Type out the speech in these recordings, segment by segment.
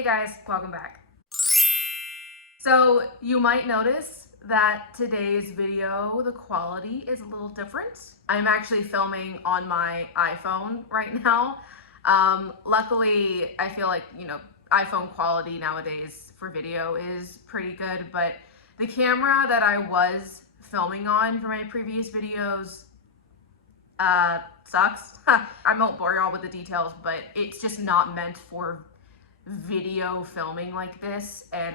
Hey guys, welcome back. So you might notice that today's video, the quality is a little different. I'm actually filming on my iPhone right now. Luckily, I feel like, iPhone quality nowadays for video is pretty good, but the camera that I was filming on for my previous videos sucks. I won't bore y'all with the details, but it's just not meant for video filming like this, and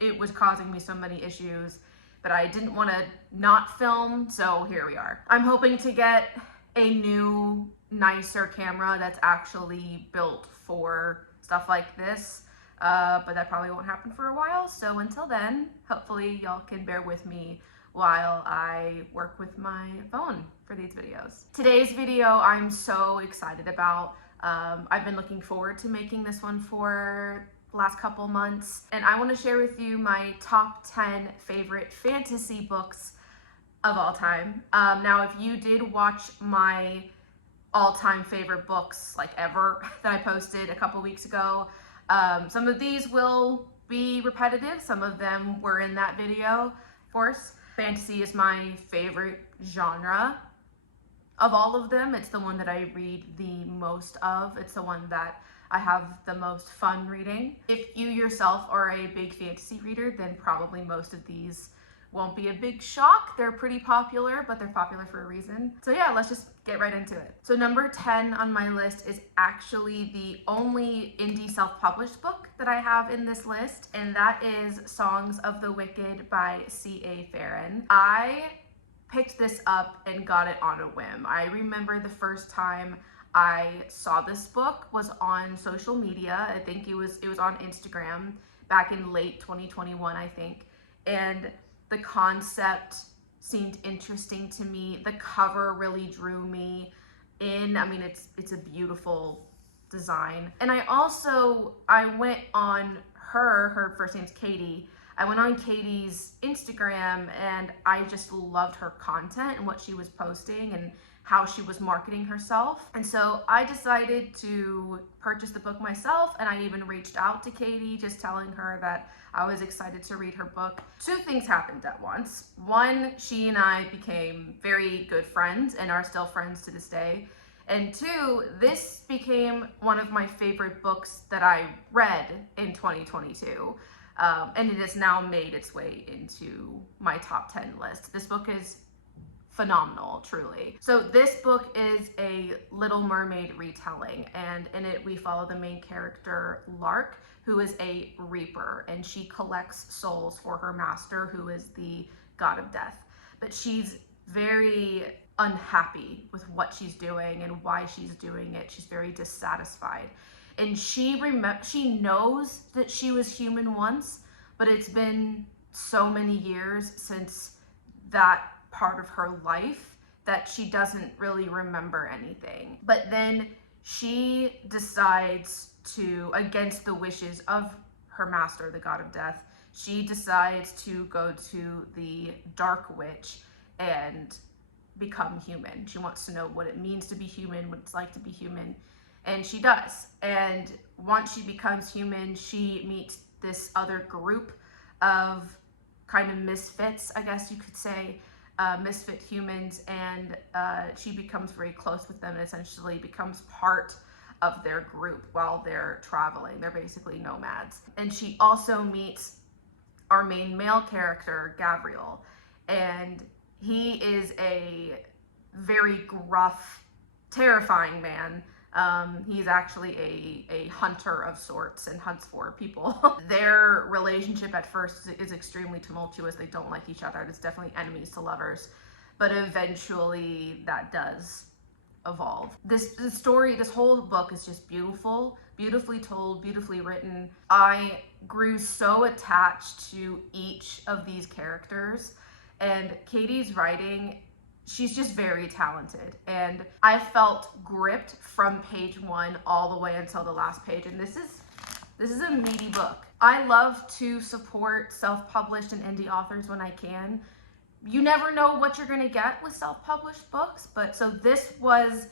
it was causing me so many issues that I didn't want to not film, so here we are. I'm hoping to get a new, nicer camera that's actually built for stuff like this, but that probably won't happen for a while, so until then, hopefully y'all can bear with me while I work with my phone for these videos. Today's video I'm so excited about. I've been looking forward to making this one for the last couple months, and I want to share with you my top 10 favorite fantasy books of all time. Now, if you did watch my all-time favorite books, like ever, that I posted a couple weeks ago, some of these will be repetitive. Some of them were in that video, of course. Fantasy is my favorite genre of all of them. It's the one that I read the most of. It's the one that I have the most fun reading. If you yourself are a big fantasy reader, then probably most of these won't be a big shock. They're pretty popular, but they're popular for a reason. So yeah, let's just get right into it. So number 10 on my list is actually the only indie self-published book that I have in this list, and that is Songs of the Wicked by C.A. Farron. I picked this up and got it on a whim. I remember the first time I saw this book was on social media. I think it was on Instagram back in late 2021, I think. And the concept seemed interesting to me. The cover really drew me in. I mean, it's a beautiful design. And I went on her first name's Katie. I went on Katie's Instagram and I just loved her content and what she was posting and how she was marketing herself. And so I decided to purchase the book myself, and I even reached out to Katie, just telling her that I was excited to read her book. Two things happened at once. One, she and I became very good friends and are still friends to this day. And two, this became one of my favorite books that I read in 2022. And it has now made its way into my top 10 list. This book is phenomenal, truly. So this book is a Little Mermaid retelling, and in it we follow the main character, Lark, who is a reaper, and she collects souls for her master, who is the god of death. But she's very unhappy with what she's doing and why she's doing it. She's very dissatisfied. And she knows that she was human once, but it's been so many years since that part of her life that she doesn't really remember anything. But then she decides to, against the wishes of her master, the god of death, she decides to go to the Dark Witch and become human. She wants to know what it means to be human, what it's like to be human. And she does. And once she becomes human, she meets this other group of kind of misfits, I guess you could say, misfit humans, and she becomes very close with them and essentially becomes part of their group while they're traveling. They're basically nomads. And she also meets our main male character, Gabriel, and he is a very gruff, terrifying man. He's actually a hunter of sorts and hunts for people. Their relationship at first is extremely tumultuous. They don't like each other. It's definitely enemies to lovers, but eventually that does evolve. This whole book is just beautiful, beautifully told, beautifully written. I grew so attached to each of these characters, and Katie's writing, she's just very talented, and I felt gripped from page 1 all the way until the last page. And this is a meaty book. I love to support self-published and indie authors when I can. You never know what you're gonna get with self-published books, but so this was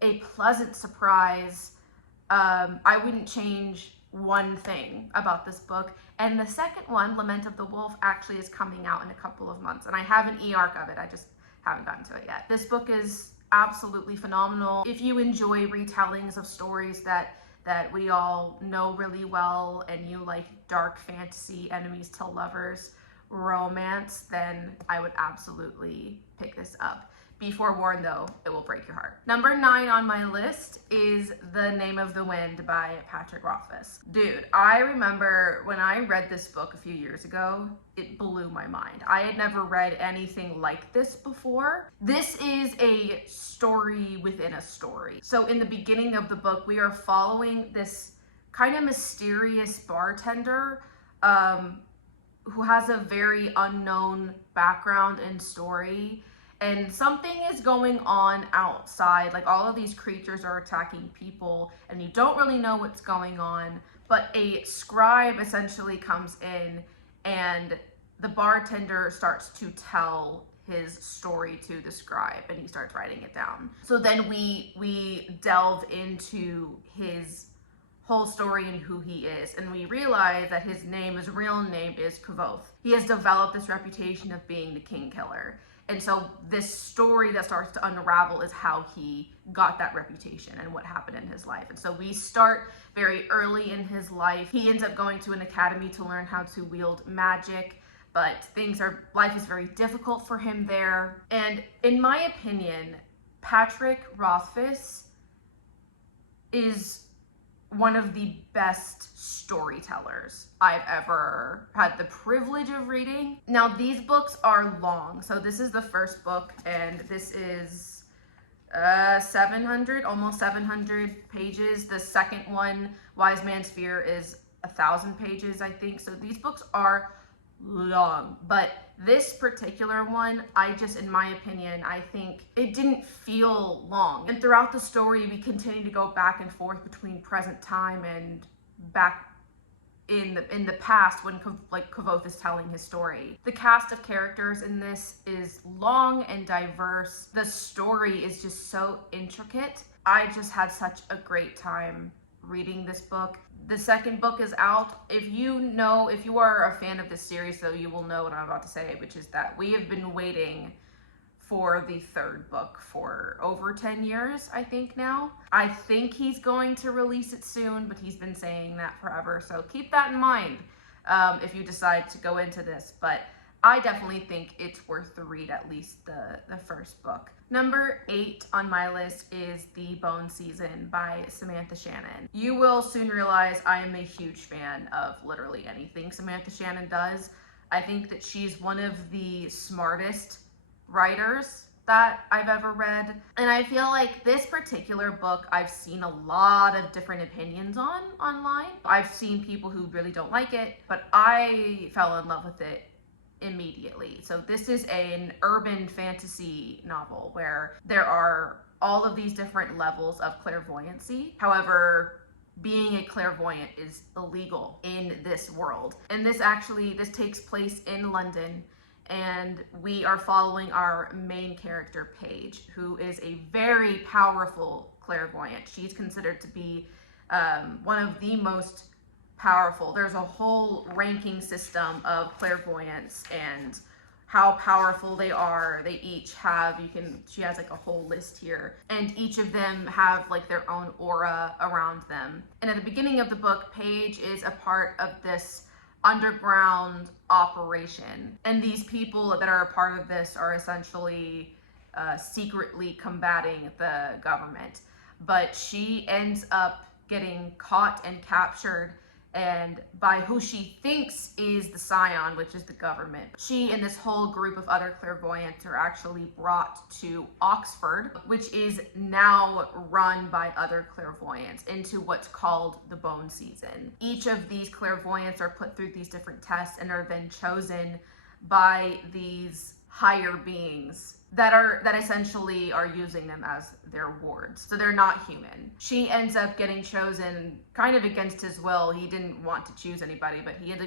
a pleasant surprise. I wouldn't change one thing about this book. And the second one, Lament of the Wolf, actually is coming out in a couple of months. And I have an e-arc of it. I just haven't gotten to it yet. This book is absolutely phenomenal. If you enjoy retellings of stories that we all know really well, and you like dark fantasy, enemies to lovers romance, then I would absolutely pick this up. Be forewarned though, it will break your heart. Number 9 on my list is The Name of the Wind by Patrick Rothfuss. Dude, I remember when I read this book a few years ago, it blew my mind. I had never read anything like this before. This is a story within a story. So in the beginning of the book, we are following this kind of mysterious bartender who has a very unknown background and story. And something is going on outside, like all of these creatures are attacking people and you don't really know what's going on, but a scribe essentially comes in and the bartender starts to tell his story to the scribe and he starts writing it down. So then we delve into his whole story and who he is, and we realize that his real name is Kvothe. He has developed this reputation of being the king killer. And so this story that starts to unravel is how he got that reputation and what happened in his life. And so we start very early in his life. He ends up going to an academy to learn how to wield magic, but life is very difficult for him there. And in my opinion, Patrick Rothfuss is one of the best storytellers I've ever had the privilege of reading. Now, these books are long. So this is the first book, and this is 700, almost 700 pages. The second one, Wise Man's Fear, is 1,000 pages, I think. So these books are long, but this particular one, in my opinion, I think it didn't feel long. And throughout the story, we continue to go back and forth between present time and back in the past when Kvothe is telling his story. The cast of characters in this is long and diverse. The story is just so intricate. I just had such a great time reading this book. The second book is out. If you are a fan of this series, though, you will know what I'm about to say, which is that we have been waiting for the third book for over 10 years, I think now. I think he's going to release it soon, but he's been saying that forever. So keep that in mind if you decide to go into this. But I definitely think it's worth the read, at least the first book. Number 8 on my list is The Bone Season by Samantha Shannon. You will soon realize I am a huge fan of literally anything Samantha Shannon does. I think that she's one of the smartest writers that I've ever read. And I feel like this particular book, I've seen a lot of different opinions online. I've seen people who really don't like it, but I fell in love with it immediately. So this is an urban fantasy novel where there are all of these different levels of clairvoyancy. However, being a clairvoyant is illegal in this world. And this takes place in London, and we are following our main character, Paige, who is a very powerful clairvoyant. She's considered to be one of the most powerful. There's a whole ranking system of clairvoyants and how powerful they are. They each have, she has like a whole list here, and each of them have like their own aura around them. And at the beginning of the book, Paige is a part of this underground operation, and these people that are a part of this are essentially secretly combating the government. But she ends up getting caught and captured, and by who she thinks is the Scion, which is the government. She and this whole group of other clairvoyants are actually brought to Oxford, which is now run by other clairvoyants, into what's called the Bone Season. Each of these clairvoyants are put through these different tests and are then chosen by these higher beings that essentially are using them as their wards. So they're not human. She ends up getting chosen kind of against his will. He didn't want to choose anybody, but she ends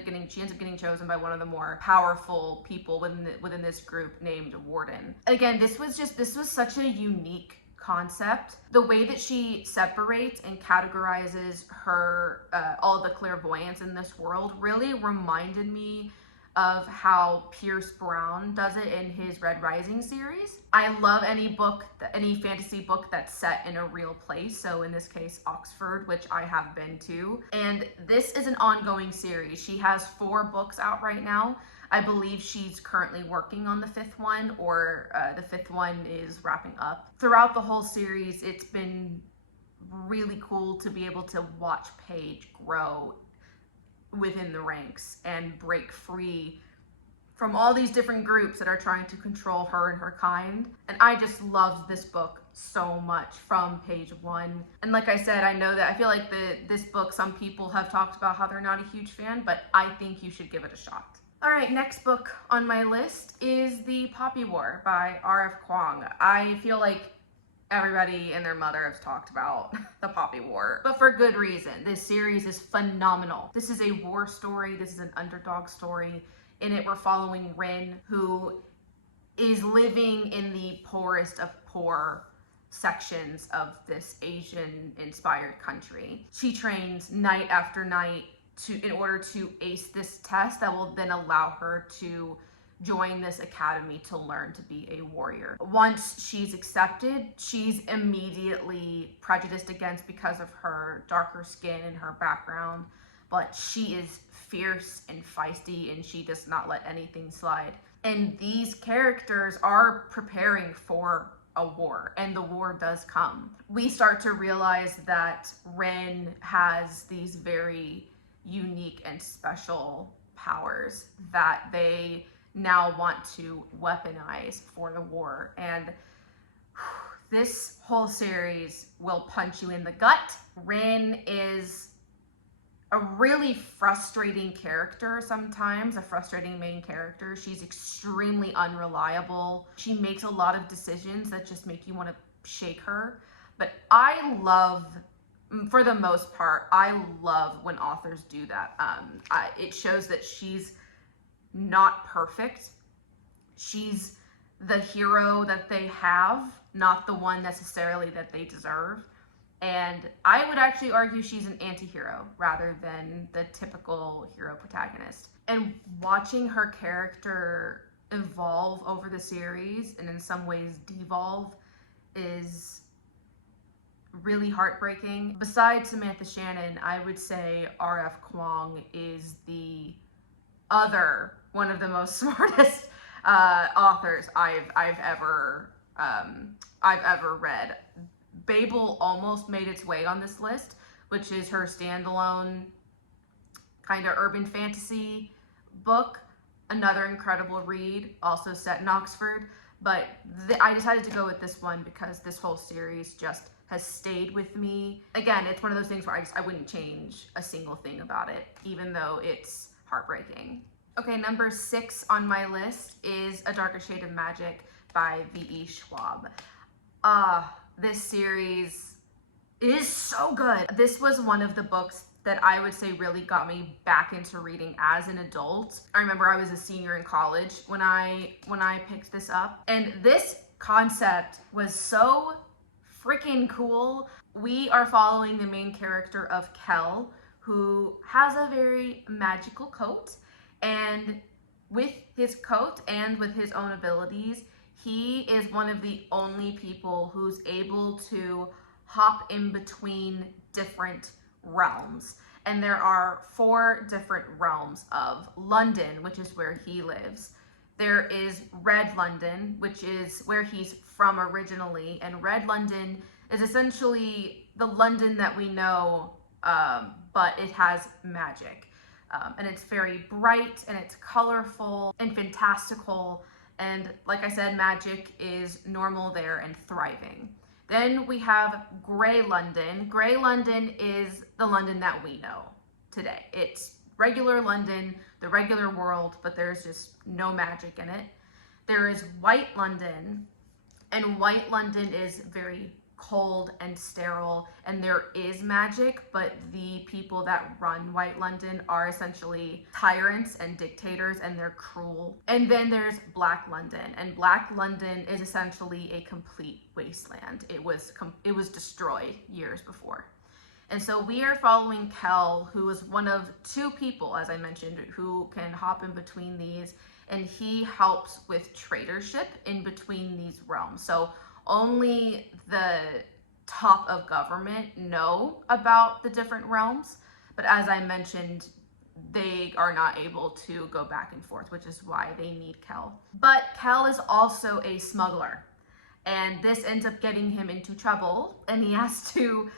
up getting chosen by one of the more powerful people within this group named Warden. Again, this was such a unique concept. The way that she separates and categorizes her all the clairvoyance in this world really reminded me of how Pierce Brown does it in his Red Rising series. I love any fantasy book that's set in a real place. So in this case, Oxford, which I have been to. And this is an ongoing series. She has 4 books out right now. I believe she's currently working on the 5th one, or the 5th one is wrapping up. Throughout the whole series, it's been really cool to be able to watch Paige grow within the ranks and break free from all these different groups that are trying to control her and her kind. And I just loved this book so much from page 1. And like I said, I know that I feel like this book, some people have talked about how they're not a huge fan, but I think you should give it a shot. All right, next book on my list is The Poppy War by R.F. Kuang. I feel like everybody and their mother has talked about the Poppy War, but for good reason. This series is phenomenal. This is a war story. This is an underdog story. In it, we're following Rin, who is living in the poorest of poor sections of this Asian-inspired country. She trains night after night in order to ace this test that will then allow her to join this academy to learn to be a warrior. Once she's accepted, she's immediately prejudiced against because of her darker skin and her background, but she is fierce and feisty and she does not let anything slide. And these characters are preparing for a war, and the war does come. We start to realize that Ren has these very unique and special powers that they now want to weaponize for the war. And this whole series will punch you in the gut. Rin is a really frustrating character sometimes, a frustrating main character. She's extremely unreliable. She makes a lot of decisions that just make you want to shake her. But I love, for the most part, I love when authors do that. It shows that she's not perfect. She's the hero that they have, not the one necessarily that they deserve. And I would actually argue she's an anti-hero rather than the typical hero protagonist. And watching her character evolve over the series and in some ways devolve is really heartbreaking. Besides Samantha Shannon, I would say R.F. Kuang is the other one of the most smartest authors I've ever read. Babel almost made its way on this list, which is her standalone kind of urban fantasy book. Another incredible read, also set in Oxford. But I decided to go with this one because this whole series just has stayed with me. Again, it's one of those things where I wouldn't change a single thing about it, even though it's heartbreaking. Okay, number 6 on my list is A Darker Shade of Magic by V.E. Schwab. This series is so good. This was one of the books that I would say really got me back into reading as an adult. I remember I was a senior in college when I picked this up, and this concept was so freaking cool. We are following the main character of Kel, who has a very magical coat, and with his coat and with his own abilities, he is one of the only people who's able to hop in between different realms. And there are 4 different realms of London, which is where he lives. There is Red London, which is where he's from originally. And Red London is essentially the London that we know, but it has magic. And it's very bright and it's colorful and fantastical. And like I said, magic is normal there and thriving. Then we have Grey London. Grey London is the London that we know today. It's regular London, the regular world, but there's just no magic in it. There is White London, and White London is very cold and sterile, and there is magic, but the people that run White London are essentially tyrants and dictators, and they're cruel. And then there's Black London, and Black London is essentially a complete wasteland. It was destroyed years before. And so we are following Kel, who is one of two people, as I mentioned, who can hop in between these, and he helps with tradership in between these realms. So only the top of government know about the different realms, but as I mentioned, they are not able to go back and forth, which is why they need Kel. But Kel is also a smuggler, and this ends up getting him into trouble, and he has to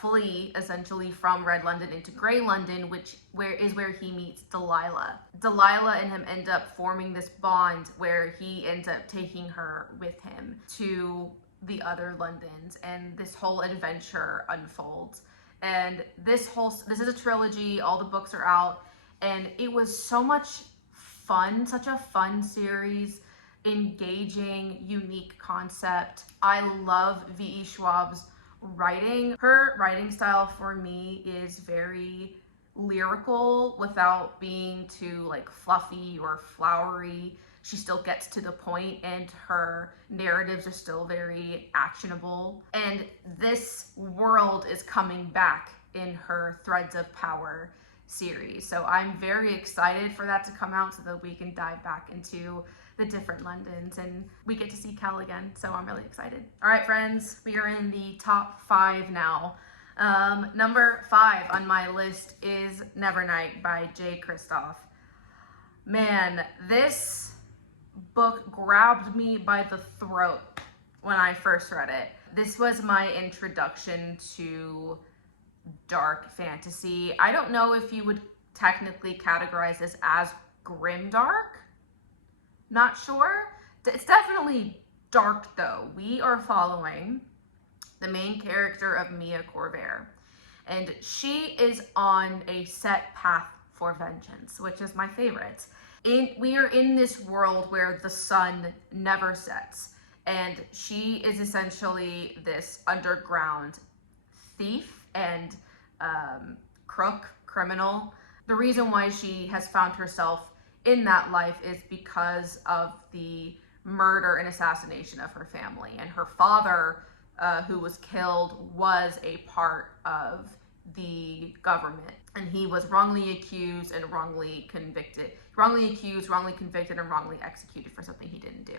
flee essentially from Red London into Grey London, where he meets Delilah. Delilah and him end up forming this bond where he ends up taking her with him to the other Londons, and this whole adventure unfolds. And this is a trilogy, all the books are out, and it was so much fun, such a fun series, engaging, unique concept. I love V.E. Schwab's writing. Her writing style for me is very lyrical without being too like fluffy or flowery. She still gets to the point, and her narratives are still very actionable. And this world is coming back in her Threads of Power series. So I'm very excited for that to come out so that we can dive back into the different Londons and we get to see Kel again. So I'm really excited. All right, friends, we are in the top 5 now. Number 5 on my list is Nevernight by Jay Kristoff. Man, this book grabbed me by the throat when I first read it. This was my introduction to dark fantasy. I don't know if you would technically categorize this as grimdark. Not sure. It's definitely dark though. We are following the main character of Mia Corvair, and she is on a set path for vengeance, which is my favorite. We are in this world where the sun never sets, and she is essentially this underground thief and criminal. The reason why she has found herself in that life is because of the murder and assassination of her family, and her father, who was killed, was a part of the government, and he was wrongly accused, wrongly convicted, and wrongly executed for something he didn't do.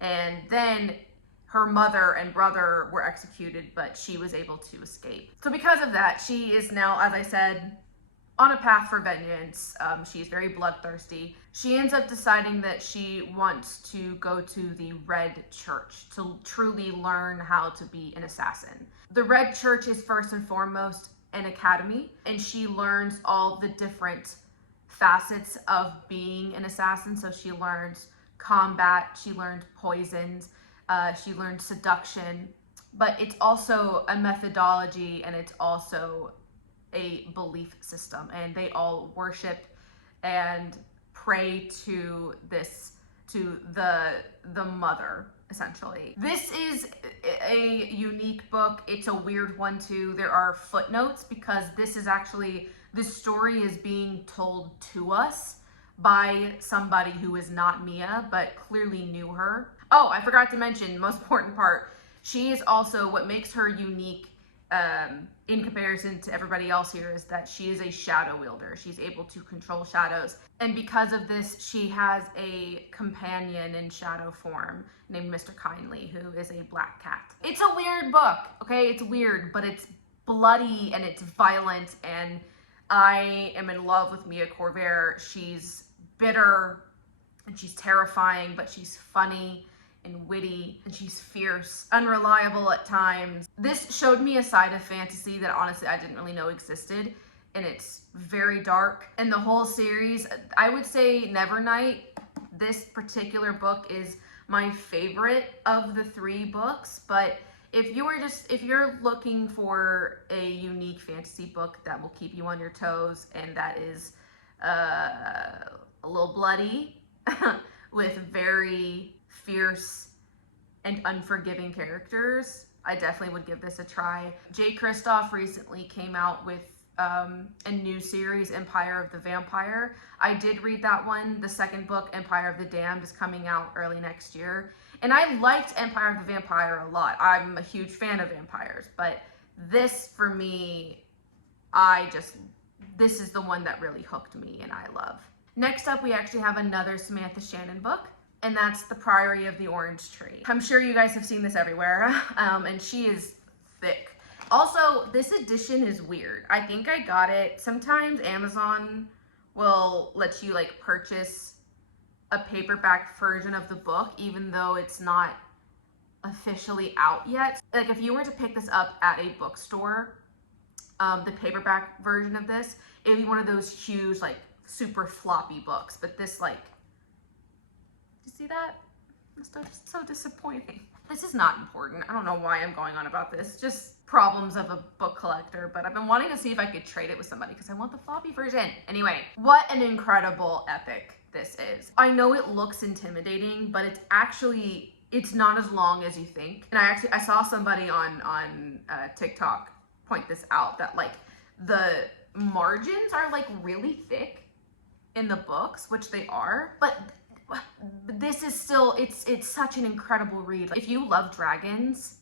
And then her mother and brother were executed, but she was able to escape. So because of that, she is now, as I said, on a path for vengeance. She's very bloodthirsty. She ends up deciding that she wants to go to the Red Church to truly learn how to be an assassin. The Red Church is first and foremost an academy, and she learns all the different facets of being an assassin. So she learns combat, she learns poisons, she learns seduction, but it's also a methodology, and it's also a belief system, and they all worship and pray to the mother, essentially. This is a unique book. It's a weird one too. There are footnotes because this story is being told to us by somebody who is not Mia, but clearly knew her. Oh, I forgot to mention, most important part, she is also, what makes her unique in comparison to everybody else here, is that she is a shadow wielder. She's able to control shadows. And because of this, she has a companion in shadow form named Mr. Kindly, who is a black cat. It's a weird book, okay? It's weird, but it's bloody and it's violent, and I am in love with Mia Corvair. She's bitter and she's terrifying, but she's funny and witty, and she's fierce, unreliable at times. This showed me a side of fantasy that honestly I didn't really know existed, and it's very dark. And the whole series, I would say Nevernight, this particular book is my favorite of the 3 books, but if you're looking for a unique fantasy book that will keep you on your toes and that is a little bloody with very fierce and unforgiving characters, I definitely would give this a try. Jay Kristoff recently came out with a new series, Empire of the Vampire. I did read that one. The second book, Empire of the Damned, is coming out early next year. And I liked Empire of the Vampire a lot. I'm a huge fan of vampires, but this, for me, this is the one that really hooked me and I love. Next up, we actually have another Samantha Shannon book, and that's The Priory of the Orange Tree. I'm sure you guys have seen this everywhere, and she is thick. Also, this edition is weird. I think I got it. Sometimes Amazon will let you like purchase a paperback version of the book, even though it's not officially out yet. Like if you were to pick this up at a bookstore, the paperback version of this, it would be one of those huge, like super floppy books. But this, like, you see that? It's so disappointing. This is not important. I don't know why I'm going on about this. Just problems of a book collector, but I've been wanting to see if I could trade it with somebody because I want the floppy version. Anyway, what an incredible epic this is. I know it looks intimidating, but it's not as long as you think. And I saw somebody on TikTok point this out, that like the margins are like really thick in the books, which they are, but this is still, it's such an incredible read. If you love dragons,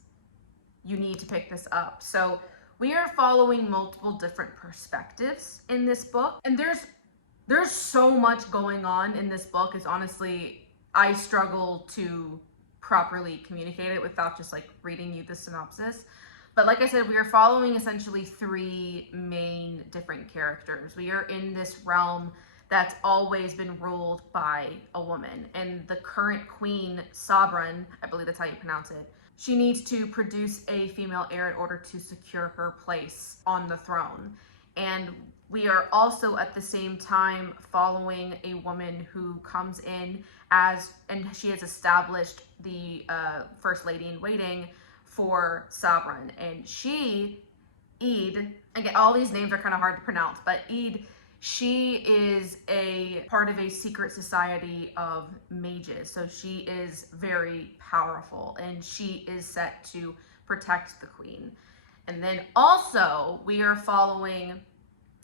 you need to pick this up. So we are following multiple different perspectives in this book, and there's so much going on in this book. Is honestly, I struggle to properly communicate it without just like reading you the synopsis. But like I said, we are following essentially three main different characters. We are in this realm that's always been ruled by a woman, and the current queen, Sabran, I believe that's how you pronounce it, she needs to produce a female heir in order to secure her place on the throne. And we are also at the same time following a woman who comes in and she has established the first lady in waiting for Sabran. And Eid, again, all these names are kind of hard to pronounce, but Eid, she is a part of a secret society of mages. So she is very powerful, and she is set to protect the queen. And then also we are following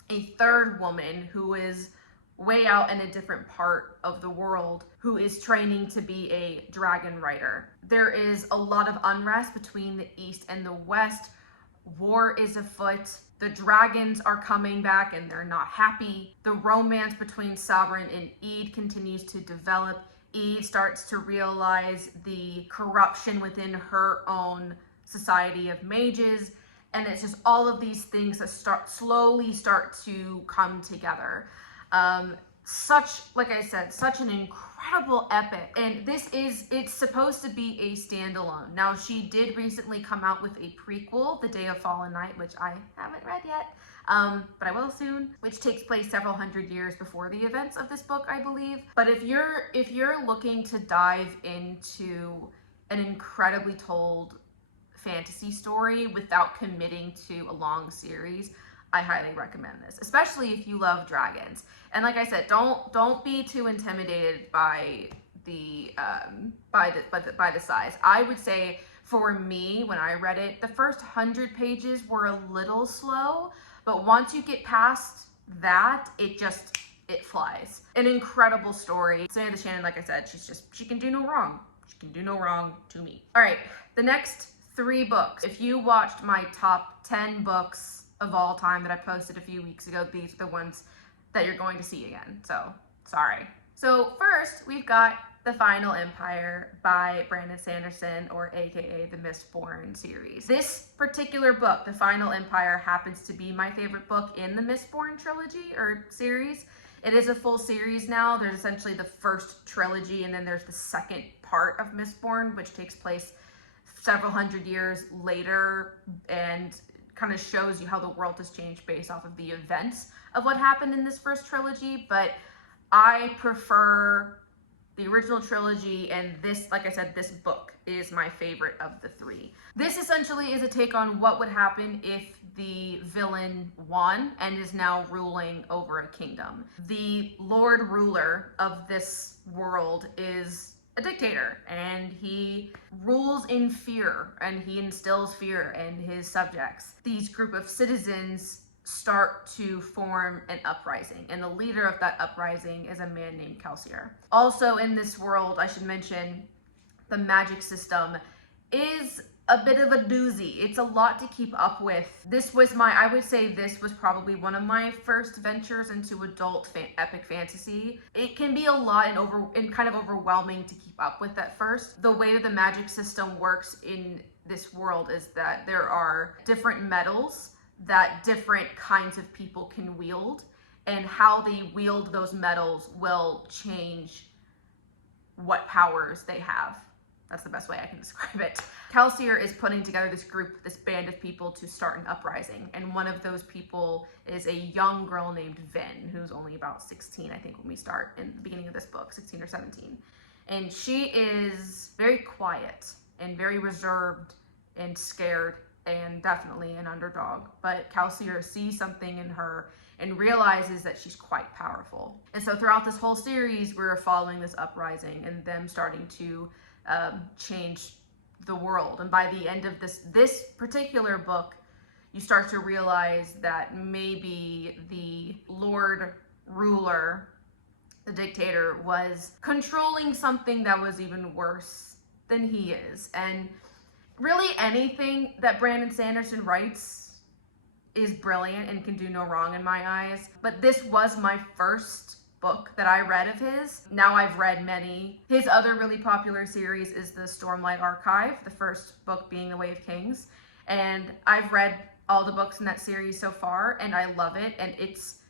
a third woman who is way out in a different part of the world, who is training to be a dragon rider. There is a lot of unrest between the East and the West. War is afoot. The dragons are coming back and they're not happy. The romance between Sabran and Eid continues to develop. Eid starts to realize the corruption within her own society of mages. And it's just all of these things that slowly start to come together. Like I said, such an incredible epic. And it's supposed to be a standalone. Now, she did recently come out with a prequel, The Day of Fallen Night, which I haven't read yet, but I will soon, which takes place several hundred years before the events of this book, I believe. But if you're looking to dive into an incredibly told fantasy story without committing to a long series, I highly recommend this, especially if you love dragons. And like I said, don't be too intimidated by the size. I would say for me, when I read it, the first 100 pages were a little slow, but once you get past that, it flies. An incredible story. Samantha Shannon, like I said, she can do no wrong. She can do no wrong to me. All right, the next 3 books. If you watched my top 10 books of all time that I posted a few weeks ago, these are the ones that you're going to see again. So, sorry. So first, we've got The Final Empire by Brandon Sanderson, or AKA the Mistborn series. This particular book, The Final Empire, happens to be my favorite book in the Mistborn trilogy or series. It is a full series now. There's essentially the first trilogy, and then there's the second part of Mistborn, which takes place several hundred years later and kind of shows you how the world has changed based off of the events of what happened in this first trilogy. But I prefer the original trilogy, and this, like I said, this book is my favorite of the 3. This essentially is a take on what would happen if the villain won and is now ruling over a kingdom. The Lord Ruler of this world is a dictator, and he rules in fear, and he instills fear in his subjects. These group of citizens start to form an uprising, and the leader of that uprising is a man named Kelsier. Also in this world, I should mention, the magic system is a bit of a doozy. It's a lot to keep up with. I would say this was probably one of my first ventures into adult epic fantasy. It can be a lot and kind of overwhelming to keep up with at first. The way that the magic system works in this world is that there are different metals that different kinds of people can wield, and how they wield those metals will change what powers they have. That's the best way I can describe it. Kelsier is putting together this band of people to start an uprising. And one of those people is a young girl named Vin, who's only about 16, I think, when we start in the beginning of this book, 16 or 17. And she is very quiet and very reserved and scared and definitely an underdog. But Kelsier sees something in her and realizes that she's quite powerful. And so throughout this whole series, we're following this uprising and them starting to change the world. And by the end of this particular book, you start to realize that maybe the Lord Ruler, the dictator, was controlling something that was even worse than he is. And really anything that Brandon Sanderson writes is brilliant and can do no wrong in my eyes. But this was my first book that I read of his. Now I've read many. His other really popular series is the Stormlight Archive, the first book being The Way of Kings. And I've read all the books in that series so far, and I love it. And it's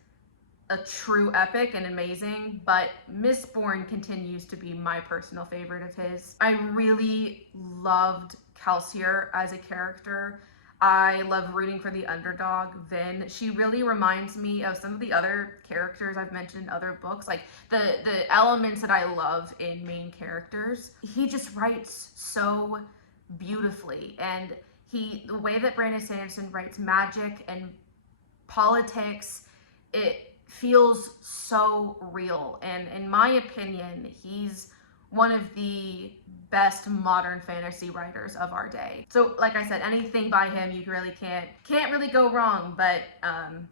a true epic and amazing, but Mistborn continues to be my personal favorite of his. I really loved Kelsier as a character. I love rooting for the underdog, Vin. She really reminds me of some of the other characters I've mentioned in other books, like the elements that I love in main characters. He just writes so beautifully, and the way that Brandon Sanderson writes magic and politics, it feels so real. And in my opinion, he's one of the best modern fantasy writers of our day. So like I said, anything by him, you really can't really go wrong, but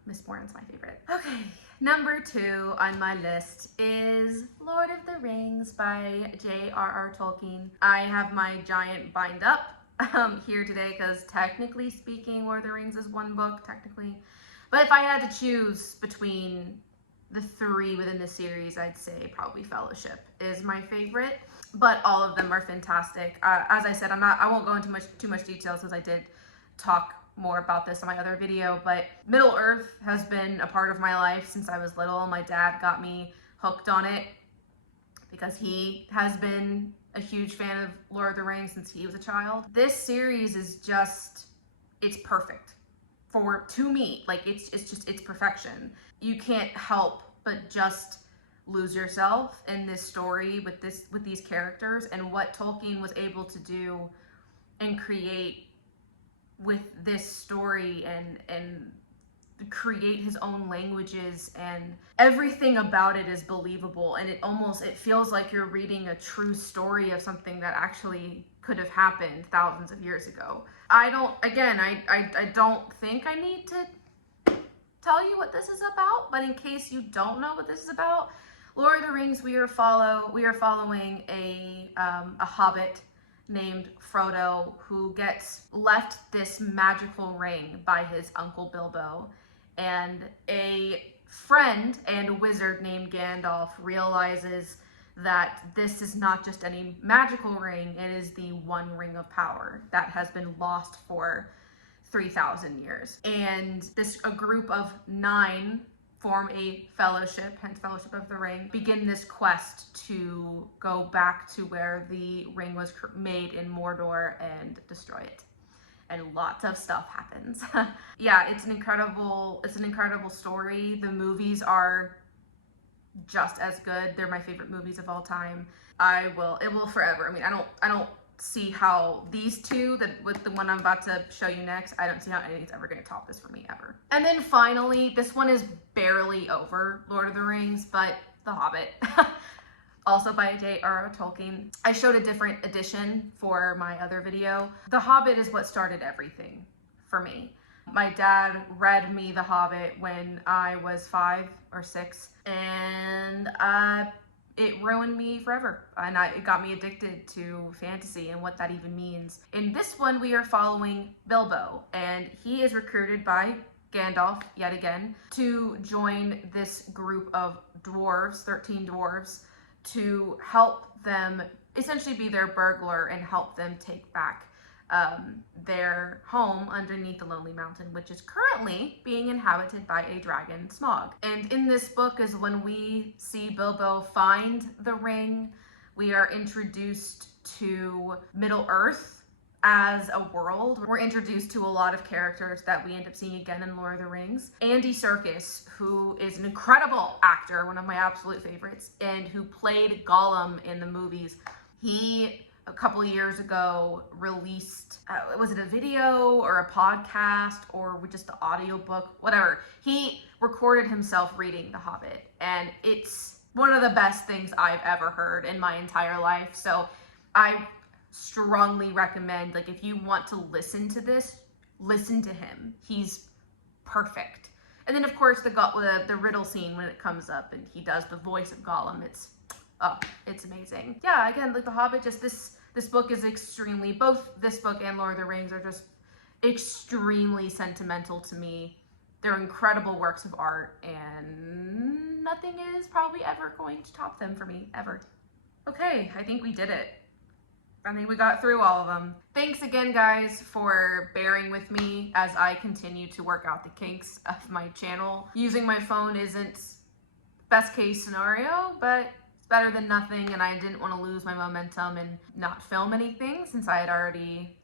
Mistborn's my favorite. Okay, number 2 on my list is Lord of the Rings by J.R.R. Tolkien. I have my giant bind up here today because technically speaking, Lord of the Rings is one book, technically. But if I had to choose between the 3 within the series, I'd say probably Fellowship is my favorite, but all of them are fantastic. As I said, I won't go into too much detail since I did talk more about this in my other video, but Middle Earth has been a part of my life since I was little. My dad got me hooked on it because he has been a huge fan of Lord of the Rings since he was a child. This series is just, it's perfect. To me, like it's perfection. You can't help but just lose yourself in this story with these characters, and what Tolkien was able to do and create with this story and create his own languages, and everything about it is believable, and it feels like you're reading a true story of something that actually could have happened thousands of years ago. I don't think I need to tell you what this is about, but in case you don't know what this is about, Lord of the Rings, we are following a hobbit named Frodo who gets left this magical ring by his uncle Bilbo, and a friend and a wizard named Gandalf realizes that this is not just any magical ring, it is the one ring of power that has been lost for 3,000 years. And a group of 9 form a fellowship, hence Fellowship of the Ring, begin this quest to go back to where the ring was made in Mordor and destroy it. And lots of stuff happens. Yeah, it's an incredible story. The movies are just as good. They're my favorite movies of all time. It will forever. I mean, I don't see how these two, with the one I'm about to show you next, I don't see how anything's ever going to top this for me ever. And then finally, this one is barely over Lord of the Rings, but The Hobbit. also by J.R.R. Tolkien. I showed a different edition for my other video. The Hobbit is what started everything for me. My dad read me The Hobbit when I was 5 or 6, and it ruined me forever, and it got me addicted to fantasy and what that even means. In this one, we are following Bilbo, and he is recruited by Gandalf, yet again, to join this group of dwarves, 13 dwarves, to help them essentially be their burglar and help them take back their home underneath the Lonely Mountain, which is currently being inhabited by a dragon, Smaug. And in this book is when we see Bilbo find the ring. We are introduced to Middle-earth as a world. We're introduced to a lot of characters that we end up seeing again in Lord of the Rings. Andy Serkis, who is an incredible actor, one of my absolute favorites, and who played Gollum in the movies. He, a couple of years ago, released, was it a video or a podcast or just the audiobook, whatever. He recorded himself reading The Hobbit, and it's one of the best things I've ever heard in my entire life. So I strongly recommend, like, if you want to listen to this, listen to him. He's perfect. And then of course the riddle scene when it comes up and he does the voice of Gollum, it's amazing. Yeah, again, like The Hobbit, just this book is extremely, both this book and Lord of the Rings are just extremely sentimental to me. They're incredible works of art, and nothing is probably ever going to top them for me, ever. Okay, I think we did it. I think we got through all of them. Thanks again, guys, for bearing with me as I continue to work out the kinks of my channel. Using my phone isn't best case scenario, but it's better than nothing, and I didn't want to lose my momentum and not film anything since I had already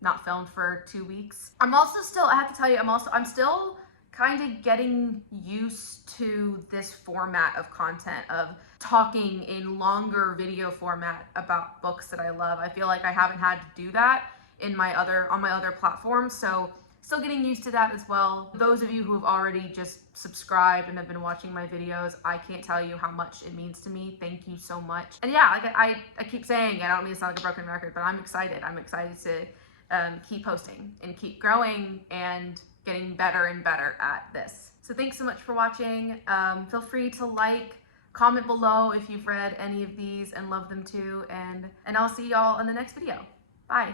not filmed for 2 weeks. I'm also still, I have to tell you, I'm still kind of getting used to this format of content, of talking in longer video format about books that I love. I feel like I haven't had to do that on my other platforms, so still getting used to that as well. Those of you who have already just subscribed and have been watching my videos, I can't tell you how much it means to me. Thank you so much. And yeah, like I keep saying, I don't mean to sound like a broken record, but I'm excited. I'm excited to keep posting and keep growing and getting better and better at this. So thanks so much for watching. Feel free to like, comment below if you've read any of these and love them too, and I'll see y'all in the next video. Bye.